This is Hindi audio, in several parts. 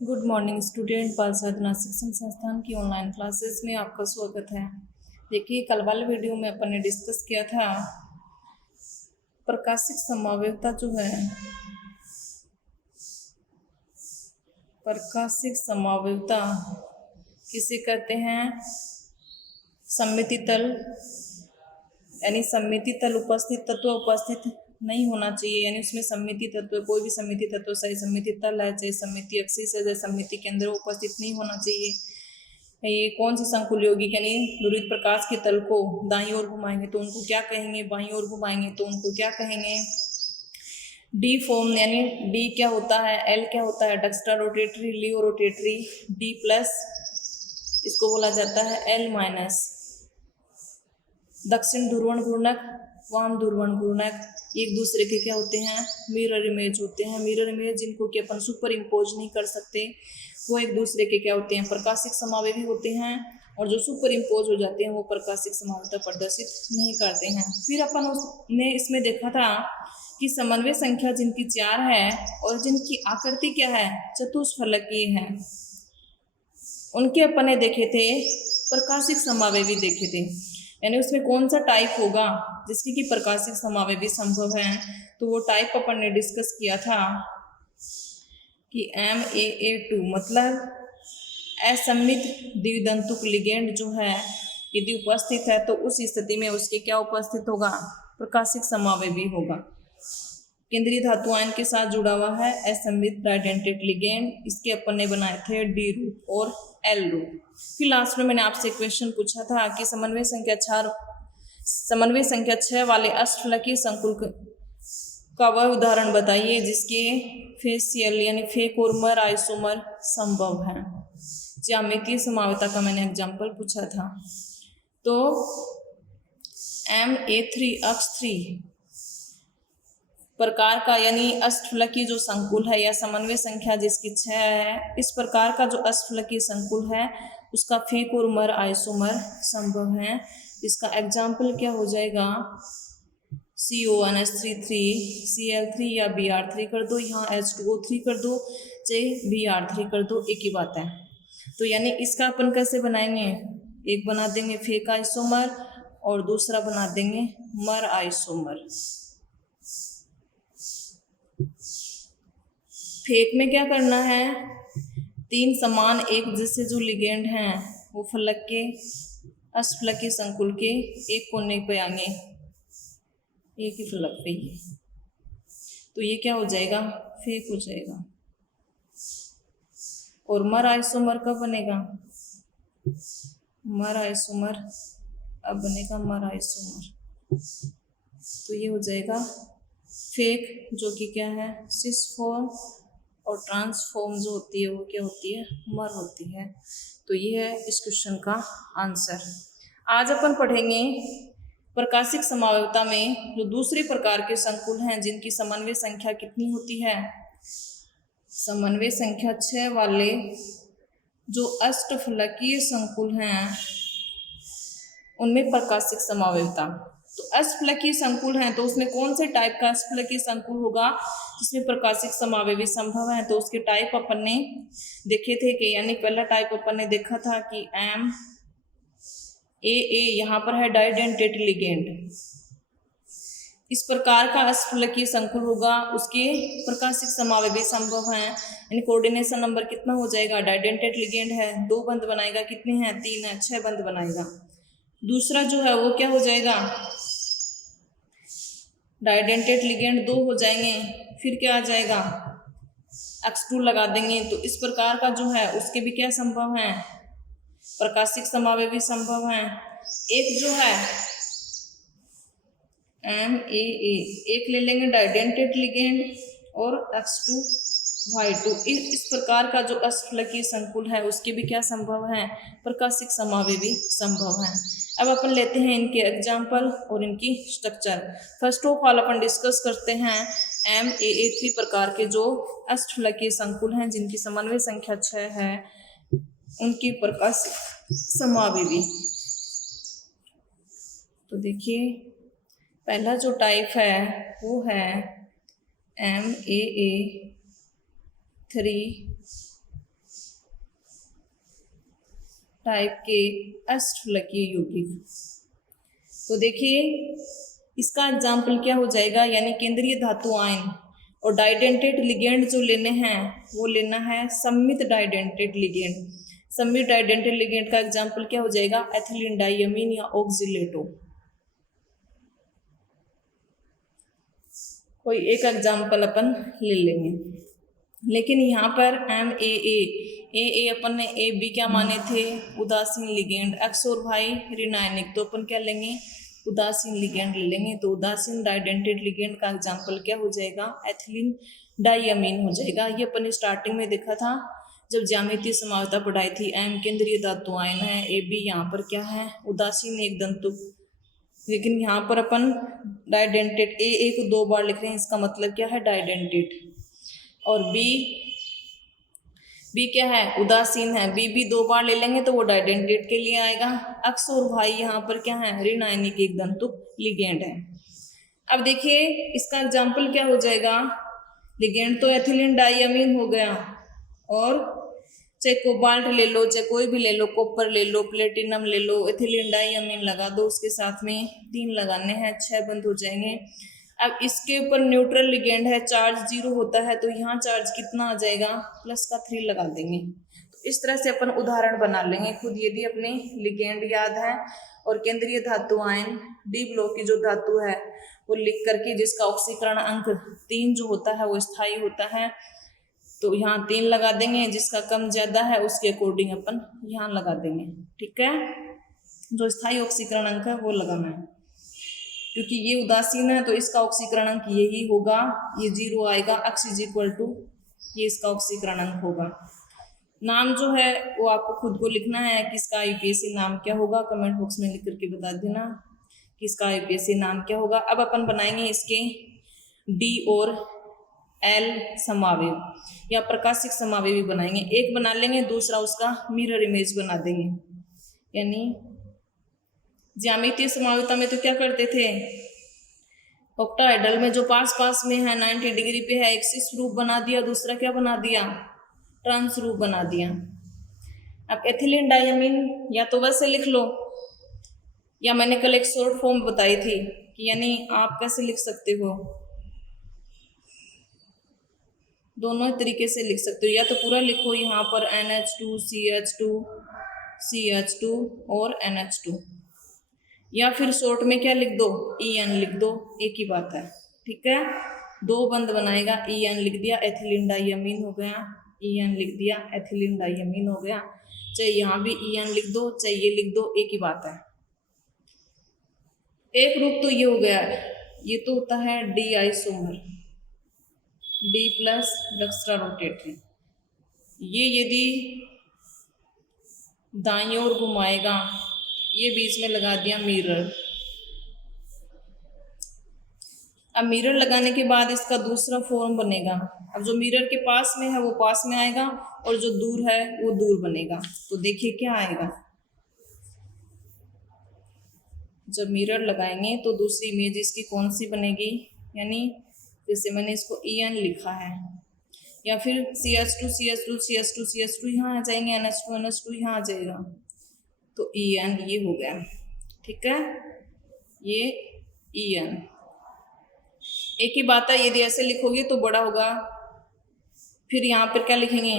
गुड मॉर्निंग स्टूडेंट, बाल साधना शिक्षण संस्थान की ऑनलाइन क्लासेस में आपका स्वागत है। देखिए, कल वाले वीडियो में अपन ने डिस्कस किया था प्रकाशिक संभाव्यता जो है, प्रकाशिक संभाव्यता किसे कहते हैं? सममिति तल, यानी सममिति तल उपस्थित तत्व उपस्थित नहीं होना चाहिए, यानी उसमें सममिति तत्व, कोई भी सममिति तत्व, चाहे सममिति तल है, चाहे सममिति एक्सिस है, चाहे सममिति केंद्र उपस्थित नहीं होना चाहिए। ये कौन सी संकुल यौगिक, यानी ध्रुवित प्रकाश के तल को दाईं ओर घुमाएंगे तो उनको क्या कहेंगे, बाईं ओर घुमाएंगे तो उनको क्या कहेंगे? डी फॉर्म, यानी डी क्या होता है, एल क्या होता है, डक्स्ट्रा रोटेटरी, लियो रोटेटरी, डी प्लस इसको बोला जाता है एल माइनस। दक्षिण ध्रुवण घूर्णक, वाम ध्रुवण घूर्णक एक दूसरे के क्या होते हैं? मिरर इमेज होते हैं। मिरर इमेज जिनको कि अपन सुपर इम्पोज नहीं कर सकते, वो एक दूसरे के क्या होते हैं? प्रकाशिक समावेवी होते हैं। और जो सुपर इम्पोज हो जाते हैं वो प्रकाशिक समावेता प्रदर्शित नहीं करते हैं। फिर अपन उसने इसमें देखा था कि समन्वय संख्या जिनकी 4 है और जिनकी आकृति क्या है? चतुष्फलकीय है, उनके अपन ने देखे थे प्रकाशिक समावेवी देखे थे। यानी उसमें कौन सा टाइप होगा जिसकी कि प्रकाशिक समावेवी संभव है, तो वो टाइप अपन ने डिस्कस किया था कि MAA2 मतलब असममित द्विदंतुक लिगेंड जो है यदि उपस्थित है तो उस स्थिति में उसके क्या उपस्थित होगा? प्रकाशिक समावेवी होगा। केंद्रीय धातु आयन के साथ जुड़ा हुआ है असममित डाइडेंटेट लिगेंड, इसके अपन ने बनाए थे डी रूप और एल रूप। फिर लास्ट में मैंने आपसे क्वेश्चन पूछा था कि समन्वय संख्या 6 वाले अष्टफलकीय संकुल का वह उदाहरण बताइए जिसके फेसियल यानी फेक और मर आइसोमर संभव है। ज्यामितीय समावता का मैंने एग्जाम्पल पूछा था। तो MA3 अक्ष 3 प्रकार का, यानी अष्टफलकीय जो संकुल है या समन्वय संख्या जिसकी 6 है, इस प्रकार का जो अष्टफलकीय संकुल है उसका फेक और मर आइसोमर संभव है। इसका एग्जाम्पल क्या हो जाएगा? CO1H33 Cl3 या Br3 कर दो, यहाँ H2O3 कर दो, चाहे Br3 कर दो, एक ही बात है। तो यानी इसका अपन कैसे बनाएंगे? एक बना देंगे फेक आइसोमर और दूसरा बना देंगे मर आइसोमर। फेक में क्या करना है? 3 समान एक जैसे जो लिगेंड हैं वो फलक के अष्टफलकीय संकुल के एक कोने पे आएंगे, एक ही फलक पे ही, तो ये क्या हो जाएगा? फेक हो जाएगा। और मर आइसोमर कब बनेगा? मर आइसोमर अब बनेगा मर आइसोमर, तो ये हो जाएगा फेक, जो कि क्या है? सिस फॉर्म, और ट्रांसफॉर्म जो होती है वो क्या होती है? मर होती है। तो ये है इस क्वेश्चन का आंसर। आज अपन पढ़ेंगे प्रकाशिक समावेवता में जो दूसरे प्रकार के संकुल हैं जिनकी समन्वय संख्या कितनी होती है? समन्वय संख्या 6 वाले जो अष्टफलकीय संकुल हैं उनमें प्रकाशिक समावेवता। तो अष्टफलकीय संकुल हैं तो उसमें कौन से टाइप का अष्टफलकीय संकुल होगा जिसमें प्रकाशिक समावेवी संभव है? तो उसके टाइप अपन ने देखे थे कि, यानी पहला टाइप अपन ने देखा था कि MAA यहाँ पर है डाइडेंटेट लिगेंड, इस प्रकार का अष्टफलकीय संकुल होगा, उसके प्रकाशिक समावेवी संभव है। यानी कोऑर्डिनेशन नंबर कितना हो जाएगा? डाइडेंटेट लिगेंड है, 2 बंध बनाएगा, कितने हैं? 3 है, 6 बंध बनाएगा। दूसरा जो है वो क्या हो जाएगा? डाइडेंटेट लिगेंड 2 हो जाएंगे, फिर क्या आ जाएगा? X2 लगा देंगे, तो इस प्रकार का जो है उसके भी क्या संभव है? प्रकाशिक समावेवी संभव है। एक जो है MAA, एक ले लेंगे डाइडेंटेट लिगेंड और X2Y2, इस प्रकार का जो अष्टफलकीय संकुल है उसके भी क्या संभव है? प्रकाशिक समावेवी संभव है। अब अपन लेते हैं इनके एग्जाम्पल और इनकी structure. First of all upon discuss करते हैं MAA3 प्रकार के जो अष्टफलकीय संकुल हैं जिनकी समन्वय संख्या 6 है, उनकी प्रकाशिक समावेवी। तो देखिए, पहला जो टाइप है वो है MAA3 टाइप के अष्टफलकीय यौगिक। तो देखिए इसका एग्जाम्पल क्या हो जाएगा, यानी केंद्रीय धातु आयन और डाइडेंटेट लिगेंड जो लेने हैं वो लेना है सममित डाइडेंटेट लिगेंड। सममित डाइडेंटेट लिगेंड का एग्जाम्पल क्या हो जाएगा, एथिलीन डाइअमीन या ऑक्सीलेटो। कोई एक एग्जाम्पल अपन ले लेंगे। लेकिन यहाँ पर ए अपन ने ए बी क्या माने थे, उदासीन लिगेंड, एक्स और वाई ऋणायनिक, तो अपन क्या लेंगे, उदासीन लिगेंड ले लेंगे। तो उदासीन डाइडेंटेट लिगेंड का एग्जाम्पल क्या हो जाएगा, एथिलीन डाइअमीन हो जाएगा। ये अपन स्टार्टिंग में देखा था जब ज्यामितीय समावता पढ़ाई थी। एम केंद्रीय धातु आयन है, ए बी यहाँ पर क्या है, उदासीन एक दंतु। लेकिन यहाँ पर अपन डाइडेंटेट ए को 2 बार लिख रहे हैं, इसका मतलब क्या है, डाइडेंटेट। और बी क्या है, उदासीन है, बी 2 बार ले लेंगे तो वो डाइडेंटेट के लिए आएगा। अक्स और भाई यहाँ पर क्या है, ऋण आयनिक एक दंतुक लिगेंड है। अब देखिए इसका एग्जाम्पल क्या हो जाएगा, लिगेंड तो एथिलीन डाइअमीन हो गया, और चाहे कोबाल्ट ले लो, चाहे कोई भी ले लो, कॉपर ले लो, प्लेटिनम ले लो, एथिलीन डाइअमीन लगा दो, उसके साथ में 3 लगाने हैं, 6 बंद हो जाएंगे। अब इसके ऊपर न्यूट्रल लिगेंड है, चार्ज 0 होता है, तो यहाँ चार्ज कितना आ जाएगा, प्लस का 3 लगा देंगे। तो इस तरह से अपन उदाहरण बना लेंगे खुद, यदि अपने लिगेंड याद है और केंद्रीय धातु आयन डी ब्लॉक की जो धातु है वो लिख करके, जिसका ऑक्सीकरण अंक 3 जो होता है वो स्थायी होता है, तो यहाँ 3 लगा देंगे, जिसका कम ज्यादा है उसके अकॉर्डिंग अपन यहाँ लगा देंगे। ठीक है, जो स्थायी ऑक्सीकरण अंक है वो लगाना है, क्योंकि ये उदासीन है तो इसका ऑक्सीकरण अंक यही होगा, ये 0 आएगा, x = ये इसका ऑक्सीकरण अंक होगा। नाम जो है वो आपको खुद को लिखना है कि इसका यूपीएससी नाम क्या होगा, कमेंट बॉक्स में लिख करके बता देना कि इसका यूपीएससी नाम क्या होगा। अब अपन बनाएंगे इसके डी और एल समावेव या प्रकाशिक समावेव भी बनाएंगे। एक बना लेंगे, दूसरा उसका मिरर इमेज बना देंगे। यानी ज्यामितीय समावेवता में तो क्या करते थे, ऑक्टाहेड्रल में जो पास में है 90 डिग्री पे है, एक सिस रूप बना दिया, दूसरा क्या बना दिया, ट्रांस रूप बना दिया। अब एथिलीन डाइअमीन या तो वैसे लिख लो, या मैंने कल एक शॉर्ट फॉर्म बताई थी कि यानी आप कैसे लिख सकते हो, दोनों तरीके से लिख सकते हो, या तो पूरा लिखो यहाँ पर NH2 CH2 और NH2, या फिर शॉर्ट में क्या लिख दो, EN लिख दो, एक ही बात है। ठीक है, 2 बंद बनाएगा, EN लिख दिया, एथिलीन डाइअमीन हो गया, EN लिख दिया, एथिलीन डाइअमीन हो गया। चाहे यहाँ भी EN लिख दो, चाहे ये लिख दो, एक ही बात है। एक रूप तो ये हो गया, ये तो होता है D isomer, D+ dextrorotatory. ये यदि दाईं ओर घुमाएगा, ये बीच में लगा दिया मिरर। अब मिरर लगाने के बाद इसका दूसरा फॉर्म बनेगा। अब जो मिरर के पास में है वो पास में आएगा, और जो दूर है वो दूर बनेगा। तो देखिए क्या आएगा, जब मिरर लगाएंगे तो दूसरी इमेज इसकी कौन सी बनेगी, यानी जैसे मैंने इसको EN लिखा है, या फिर CH2 यहाँ आ जाएंगे, NH2 यहाँ आ जाएगा, तो EN ये हो गया। ठीक है, ये EN एक ही बात है। यदि ऐसे लिखोगे तो बड़ा होगा, फिर यहाँ पर क्या लिखेंगे,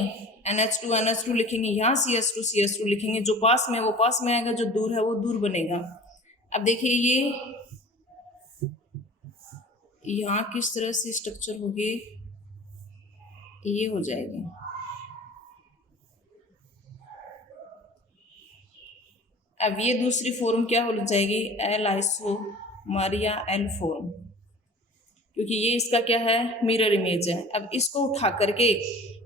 NH2 लिखेंगे, यहाँ CH2 लिखेंगे, जो पास में है वो पास में आएगा, जो दूर है वो दूर बनेगा। अब देखिए ये यहाँ किस तरह से स्ट्रक्चर होगी, ये हो जाएगी। अब ये दूसरी फॉर्म क्या हो जाएगी, एल आइसोमर या एल फॉर्म, क्योंकि ये इसका क्या है, मिरर इमेज है। अब इसको उठा करके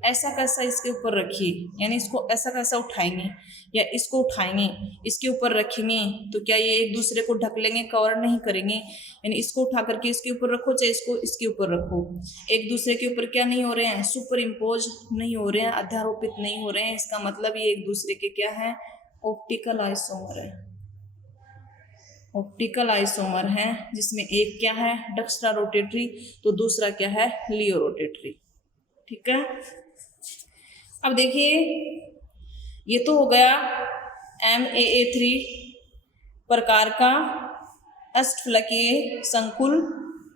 ऐसा कैसा इसके ऊपर रखिए, यानी इसको ऐसा कैसा उठाएंगे या इसको उठाएंगे इसके ऊपर रखेंगे, तो क्या ये एक दूसरे को ढक लेंगे, कवर नहीं करेंगे। यानी इसको उठा करके इसके ऊपर रखो, चाहे इसको इसके ऊपर रखो, एक दूसरे के ऊपर क्या नहीं हो रहे हैं, सुपर इम्पोज नहीं हो रहे हैं, अध्यारोपित नहीं हो रहे हैं। इसका मतलब ये एक दूसरे के क्या है, ऑप्टिकल आइसोमर है। ऑप्टिकल आइसोमर है, जिसमें एक क्या है, डेक्स्ट्रा रोटेटरी, तो दूसरा क्या है, लियो रोटेटरी। ठीक है, अब देखिए ये तो हो गया MAA3 प्रकार का अष्टफलकीय संकुल,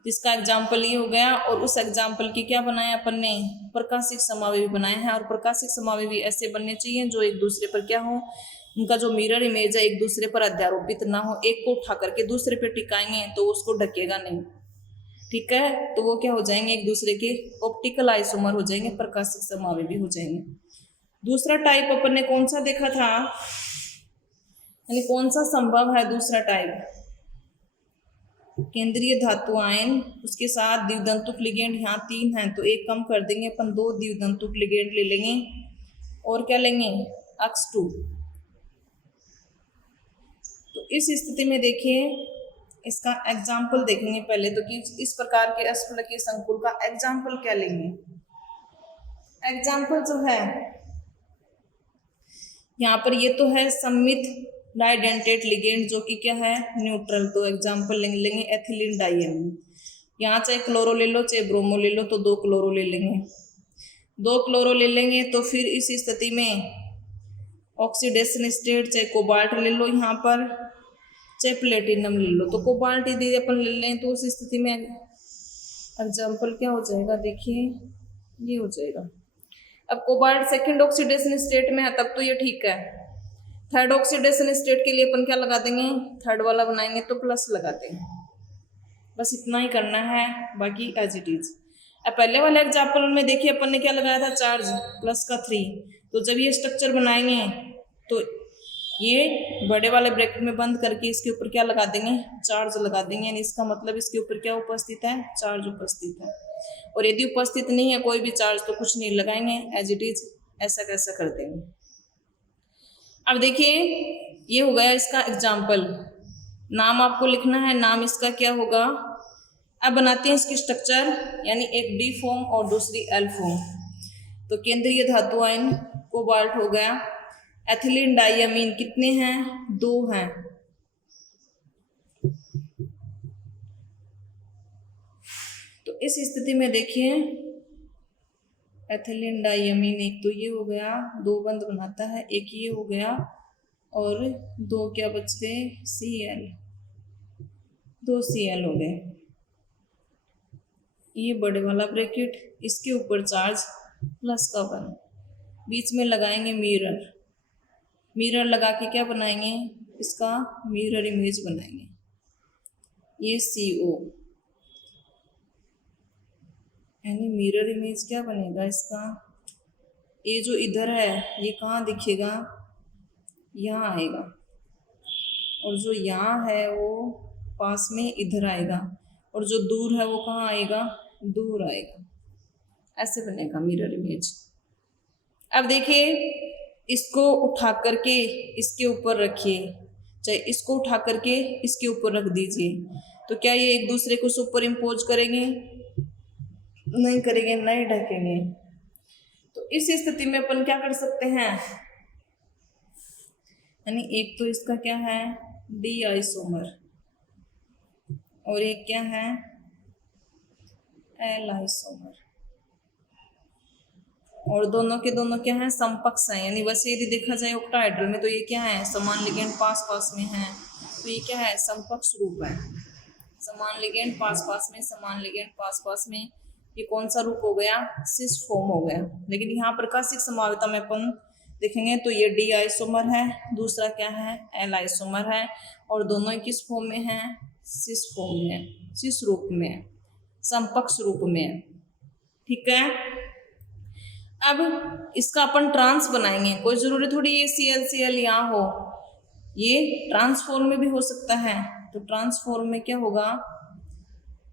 जिसका एग्जाम्पल ये हो गया। और उस एग्जाम्पल की क्या बनाया अपन ने, प्रकाशिक समावयवी बनाए हैं। और प्रकाशिक समावयवी ऐसे बनने चाहिए जो एक दूसरे पर क्या हो, उनका जो मिरर इमेज है एक दूसरे पर अध्यारोपित ना हो। एक को उठा करके दूसरे पे टिकाएंगे तो उसको ढकेगा नहीं, ठीक है। तो वो क्या हो जाएंगे, एक दूसरे के ऑप्टिकल आइसोमर हो जाएंगे, प्रकाशिक समावयवी हो जाएंगे। दूसरा टाइप अपन ने कौन सा देखा था, यानी कौन सा संभव है दूसरा टाइप, केंद्रीय धातु आयन, उसके साथ द्विदंतुक लिगेंड, यहाँ 3 हैं तो एक कम कर देंगे अपन, 2 द्विदंतुक लिगेंड ले लेंगे। और क्या लेंगे, AX2। तो इस स्थिति में देखिए इसका एग्जाम्पल देखेंगे पहले तो, कि इस प्रकार के अष्टफलकीय संकुल का एग्जाम्पल क्या लेंगे। एग्जाम्पल जो है यहाँ पर ये तो है सममित डाइडेंटेट लिगेंड, जो कि क्या है, न्यूट्रल। तो एग्जाम्पल लेंगे एथिलीन डाइएमीन। यहाँ चाहे क्लोरो ले लो चाहे ब्रोमो ले लो, तो 2 क्लोरो ले लेंगे। 2 क्लोरो ले लेंगे तो फिर इस स्थिति में ऑक्सीडेशन स्टेट, चाहे कोबाल्ट ले लो यहाँ पर, चाहे प्लेटिनम ले लो। तो कोबाल्ट यदि अपन ले लें तो उस स्थिति में एग्जाम्पल क्या हो जाएगा, देखिए ये हो जाएगा। अब कोबाल्ट सेकंड ऑक्सीडेशन स्टेट में है तब तो ये ठीक है। थर्ड ऑक्सीडेशन स्टेट के लिए अपन क्या लगा देंगे, थर्ड वाला बनाएंगे तो प्लस लगा देंगे। बस इतना ही करना है, बाकी एज इट इज। अब पहले वाले एग्जाम्पल में देखिए अपन ने क्या लगाया था, चार्ज प्लस का 3। तो जब ये स्ट्रक्चर बनाएंगे तो ये बड़े वाले ब्रैकेट में बंद करके इसके ऊपर क्या लगा देंगे, चार्ज लगा देंगे। यानी इसका मतलब इसके ऊपर क्या उपस्थित है, चार्ज उपस्थित है। और यदि उपस्थित नहीं है कोई भी चार्ज तो कुछ नहीं लगाएंगे, एज इट इज ऐसा कैसा कर देंगे। अब देखिए ये हो गया इसका एग्जाम्पल। नाम आपको लिखना है, नाम इसका क्या होगा। अब बनाते हैं इसकी स्ट्रक्चर, यानी एक डी फॉर्म और दूसरी एल फॉर्म। तो केंद्रीय धातु आयन कोबाल्ट हो गया, एथिलीन डाइअमीन कितने हैं, 2 हैं। तो इस स्थिति में देखिए एथिलीन डाइअमीन एक तो ये हो गया, 2 बंद बनाता है, एक ये हो गया और 2 क्या बच गए, Cl, 2 Cl हो गए। ये बड़े वाला ब्रैकेट, इसके ऊपर चार्ज प्लस का 1, बीच में लगाएंगे मिरर। मिरर लगा के क्या बनाएंगे, इसका मिरर इमेज बनाएंगे। ये CO, यानी मिरर इमेज क्या बनेगा इसका, ये जो इधर है ये कहाँ दिखेगा, यहाँ आएगा। और जो यहाँ है वो पास में इधर आएगा, और जो दूर है वो कहाँ आएगा, दूर आएगा। ऐसे बनेगा मिरर इमेज। अब देखिए इसको उठा करके इसके ऊपर रखिए, चाहे इसको उठा करके इसके ऊपर रख दीजिए, तो क्या ये एक दूसरे को सुपर इम्पोज करेंगे, नहीं करेंगे, नहीं ढकेंगे। तो इस स्थिति में अपन क्या कर सकते हैं, यानी एक तो इसका क्या है, डी आइसोमर, और एक क्या है, एल आइसोमर, और दोनों के दोनों क्या है, समपक्ष हैं। यानी वैसे यदि देखा जाए ऑक्टाहेड्रल में तो ये क्या है, समान लिगेंड पास पास में है, तो ये क्या है, समपक्ष रूप है। समान लिगेंड पास पास में, समान लिगेंड पास पास में, ये कौन सा रूप हो गया, सिस फॉर्म हो गया। लेकिन यहाँ प्रकाशिक समावयवता में अपन देखेंगे तो ये डी आइसोमर है, दूसरा क्या है, एल आइसोमर है, और दोनों किस फॉर्म में है, सिस फॉर्म में, सिस रूप में, समपक्ष रूप में, ठीक है। अब इसका अपन ट्रांस बनाएंगे, कोई जरूरी थोड़ी ये Cl यहाँ हो, ये ट्रांसफॉर्म में भी हो सकता है। तो ट्रांसफॉर्म में क्या होगा,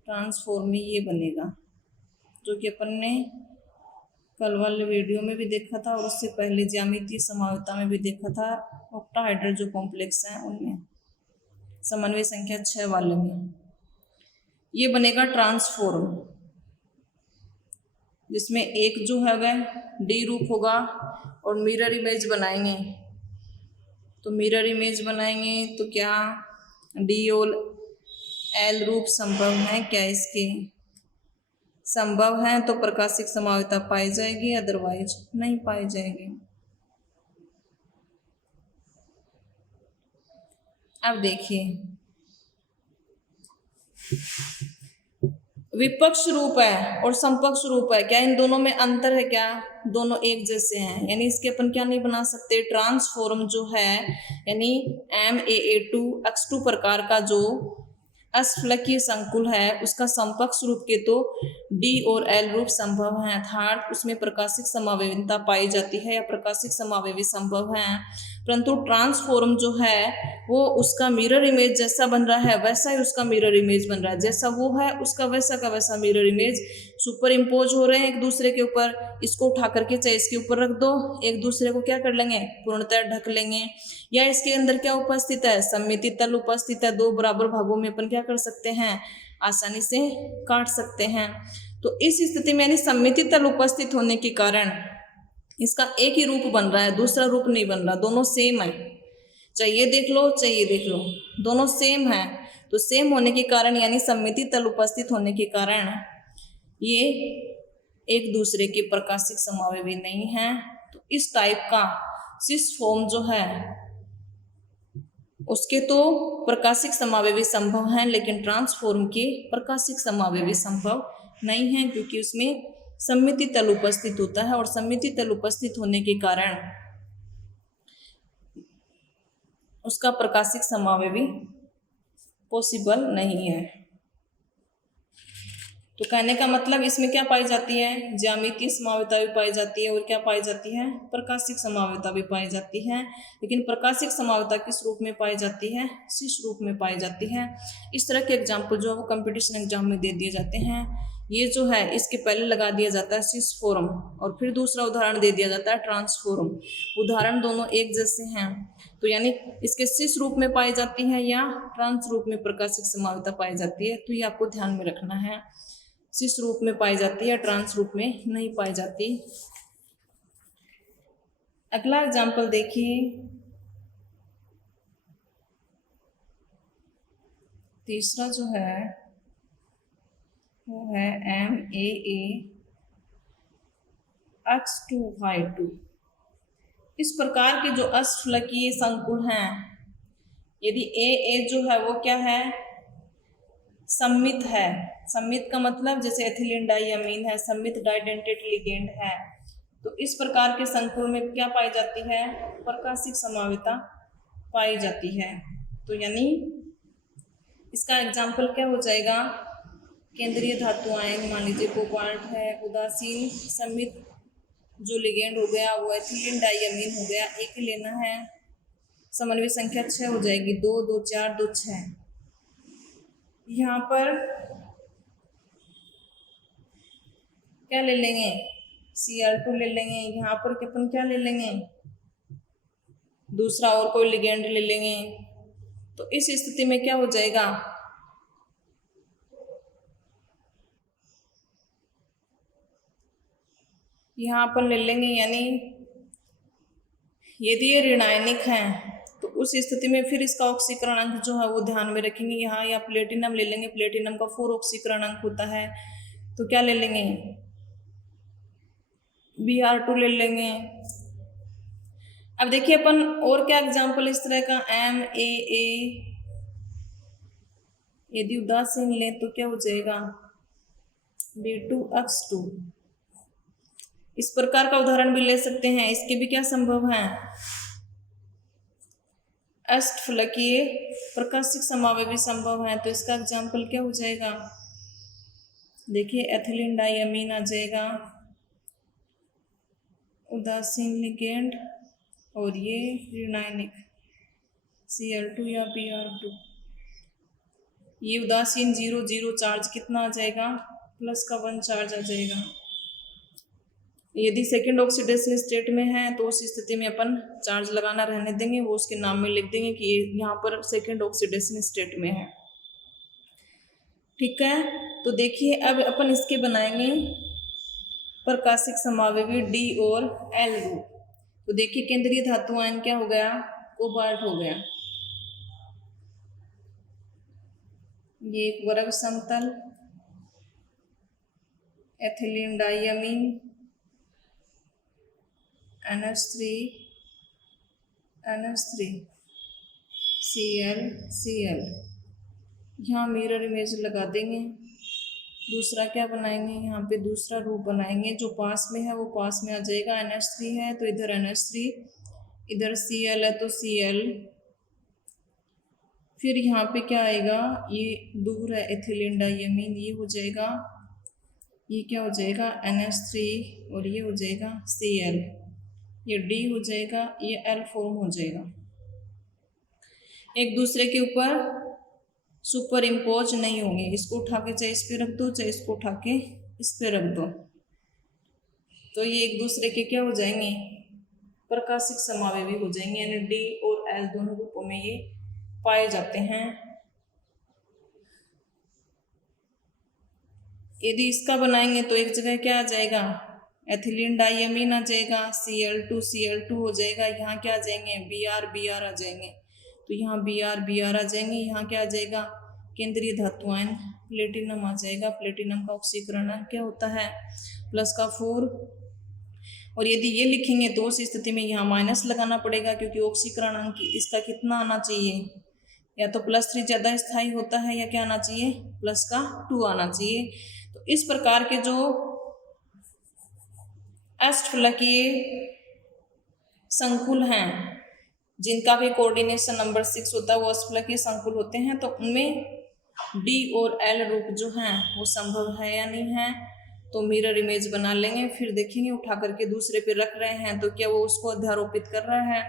ट्रांसफॉर्म में ये बनेगा जो कि अपन ने कल वाले वीडियो में भी देखा था, और उससे पहले ज्यामितीय समावयवता में भी देखा था, ऑक्टाहेड्रल जो कॉम्प्लेक्स हैं उनमें, समन्वय संख्या 6 वाले में ये बनेगा ट्रांसफॉर्म, जिसमें एक जो है वह डी रूप होगा, और मिरर इमेज बनाएंगे। तो मिरर इमेज बनाएंगे तो क्या डी और एल रूप संभव है क्या, इसके संभव है तो प्रकाशिक समावयवता पाई जाएगी, अदरवाइज नहीं पाई जाएगी। अब देखिए, विपक्ष रूप है और समपक्ष रूप है, क्या इन दोनों में अंतर है? क्या दोनों एक जैसे हैं? यानी इसके अपन क्या नहीं बना सकते? ट्रांसफॉर्म जो है यानी MAA2X2 प्रकार का जो अष्टफलकीय संकुल है उसका समकक्ष रूप के तो D और L रूप संभव है, अर्थात उसमें प्रकाशिक समावेविता पाई जाती है या प्रकाशिक समावेवी संभव है। परंतु ट्रांसफॉर्म जो है वो उसका मिरर इमेज जैसा बन रहा है वैसा ही उसका मिरर इमेज बन रहा है, जैसा वो है उसका वैसा का वैसा मिरर इमेज सुपर इम्पोज हो रहे हैं एक दूसरे के ऊपर। इसको उठा करके चाहे इसके ऊपर रख दो, एक दूसरे को क्या कर लेंगे? पूर्णतः ढक लेंगे। या इसके अंदर क्या उपस्थित है? सममिति तल उपस्थित है, दो बराबर भागों में अपन क्या कर सकते हैं? आसानी से काट सकते हैं। तो इस स्थिति में यानी सममिति तल उपस्थित होने के कारण इसका एक ही रूप बन रहा है, दूसरा रूप नहीं बन रहा, दोनों सेम है। चाहे ये देख लो चाहे ये देख लो, दोनों सेम है। तो सेम होने के कारण यानी सममिति तल उपस्थित होने के कारण ये एक दूसरे के प्रकाशिक समावेवी नहीं है। तो इस टाइप का सिस फॉर्म जो है उसके तो प्रकाशिक समावेवी संभव हैं, लेकिन ट्रांसफॉर्म के प्रकाशिक समावेवी संभव नहीं है, क्योंकि उसमें सममिति तल उपस्थित होता है और सममिति तल उपस्थित होने के कारण उसका प्रकाशिक समावेवी पॉसिबल नहीं है। तो कहने का मतलब इसमें क्या पाई जाती है? ज्यामितीय समावेता भी पाई जाती है और क्या पाई जाती है? प्रकाशिक समावेता भी पाई जाती है। लेकिन प्रकाशिक समावेता किस रूप में पाई जाती है? सिस रूप में पाई जाती है। इस तरह के एग्जाम्पल जो है वो कंपटीशन एग्जाम में दे दिए जाते हैं। ये जो है इसके पहले लगा दिया जाता है सिस फॉर्म और फिर दूसरा उदाहरण दे दिया जाता है ट्रांसफॉर्म। उदाहरण दोनों एक जैसे हैं, तो यानी इसके सिस रूप में पाई जाती है या ट्रांस रूप में प्रकाशिक समावेता पाई जाती है। तो ये आपको ध्यान में रखना है, सिस रूप में पाई जाती है, ट्रांस रूप में नहीं पाई जाती। अगला एग्जाम्पल देखिए, तीसरा जो है वो है MAA(X2Y2). इस प्रकार के जो अष्टफलकीय संकुल हैं, यदि AA जो है वो क्या है? सममित है। सममित का मतलब जैसे एथिलीन डाइअमीन है, सममित डाइडेंटेट लिगेंड है। तो इस प्रकार के संकुल में क्या पाई जाती है? प्रकाशिक समावेता पाई जाती है। तो यानी इसका एग्जाम्पल क्या हो जाएगा? केंद्रीय धातु आयन मान लीजिए कोबाल्ट है, उदासीन सममित जो लिगेंड हो गया वो एथिलीन डाइअमीन हो गया, एक ही लेना है। समन्वय संख्या 6 हो जाएगी, 2 2 4 2 6। यहाँ पर क्या ले लेंगे? Cl2 ले लेंगे। यहाँ पर अपन क्या ले लेंगे? दूसरा और कोई लिगेंड ले लेंगे। तो इस स्थिति में क्या हो जाएगा? यहाँ पर ले लेंगे, यानी यदि ये ऋणायनिक हैं तो उस स्थिति में फिर इसका ऑक्सीकरण अंक जो है वो ध्यान में रखेंगे यहाँ, या प्लेटिनम ले लेंगे, प्लेटिनम का 4 ऑक्सीकरण अंक होता है। तो क्या ले लेंगे? Br2 ले लेंगे। अब देखिए अपन और क्या एग्जाम्पल इस तरह का MAA यदि उदासीन लें तो क्या हो जाएगा? B2X2। इस प्रकार का उदाहरण भी ले सकते हैं, इसके भी क्या संभव है? अष्टफलकीय प्रकाशिक समावेवी संभव है। तो इसका एग्जाम्पल क्या हो जाएगा? देखिए एथिलीन डाइअमीन आ जाएगा, उदासीन लिगेंड, और ये ऋणायनिक Cl2 या Br2। ये उदासीन 0 0 चार्ज कितना आ जाएगा? प्लस का 1 चार्ज आ जाएगा। यदि सेकेंड ऑक्सीडेशन स्टेट में है तो उस स्थिति में अपन चार्ज लगाना रहने देंगे, वो उसके नाम में लिख देंगे कि यहाँ पर सेकेंड ऑक्सीडेशन स्टेट में है। ठीक है, तो देखिए अब अपन इसके बनाएंगे प्रकाशिक समावेवी D और L ग्रुप। तो देखिए केंद्रीय धातु आयन क्या हो गया? कोबाल्ट हो गया। ये एक वर्ग समतल, एथिलीन डाइअमीन NH3 NH3 Cl यहाँ मिरर इमेज लगा देंगे। दूसरा क्या बनाएंगे, यहाँ पे दूसरा रूप बनाएंगे, जो पास में है वो पास में आ जाएगा। NH3 है तो इधर NH3, इधर Cl है तो Cl। फिर यहाँ पे क्या आएगा, ये दूर है एथिलीन डाइमीन, ये हो जाएगा, ये क्या हो जाएगा NH3 और ये हो जाएगा Cl, ये D हो जाएगा, ये L फॉर्म हो जाएगा। एक दूसरे के ऊपर सुपर इम्पोज नहीं होंगे। इसको उठा के चाहे इस पे रख दो, चाहे इसको उठा के इस पे रख दो, तो ये एक दूसरे के क्या हो जाएंगे, प्रकाशिक समावेवी हो जाएंगे। यानी D और L दोनों रूपों में ये पाए जाते हैं। यदि इसका बनाएंगे तो एक जगह क्या आ जाएगा, एथिलीन डाइमीन आ जाएगा, Cl2 हो जाएगा। यहाँ क्या आ जाएंगे, Br आ जाएंगे। तो यहाँ Br आ जाएंगे। यहाँ क्या आ जाएगा, केंद्रीय धातु आयन प्लेटिनम आ जाएगा। प्लेटिनम का ऑक्सीकरण क्या होता है, +4। और यदि ये लिखेंगे तो उस स्थिति में यहाँ माइनस लगाना पड़ेगा, क्योंकि ऑक्सीकरण अंक इसका कितना आना चाहिए, या तो +3 ज़्यादा स्थायी होता है, या क्या आना चाहिए, +2 आना चाहिए। तो इस प्रकार के जो अष्टफलकीय संकुल हैं, जिनका भी कोऑर्डिनेशन नंबर 6 होता है, वो अष्टफलकीय संकुल होते हैं। तो उनमें D और L रूप जो हैं वो संभव है या नहीं है, तो मिरर इमेज बना लेंगे। फिर देखेंगे उठा करके दूसरे पे रख रहे हैं तो क्या वो उसको अध्यारोपित कर रहा है।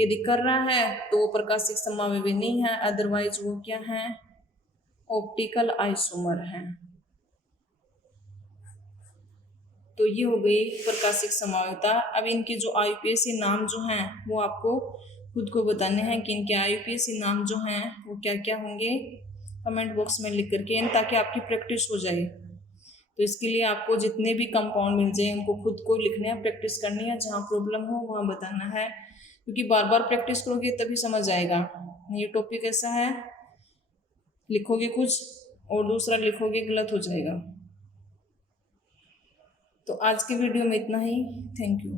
यदि कर रहा है तो वो प्रकाशिक समावेवी नहीं है, अदरवाइज वो क्या है, ऑप्टिकल आइसोमर है। तो ये हो गई प्रकाशिक समावेविता। अब इनके जो IUPAC नाम जो हैं वो आपको खुद को बताने हैं कि इनके IUPAC नाम जो हैं वो क्या क्या होंगे, कमेंट बॉक्स में लिख करके, ताकि आपकी प्रैक्टिस हो जाए। तो इसके लिए आपको जितने भी कंपाउंड मिल जाए उनको खुद को लिखने है, प्रैक्टिस करनी है, जहाँ प्रॉब्लम हो वहाँ बताना है, क्योंकि बार बार प्रैक्टिस करोगे तभी समझ आएगा। ये टॉपिक ऐसा है, लिखोगे कुछ और दूसरा लिखोगे गलत हो जाएगा। तो आज की वीडियो में इतना ही। Thank you.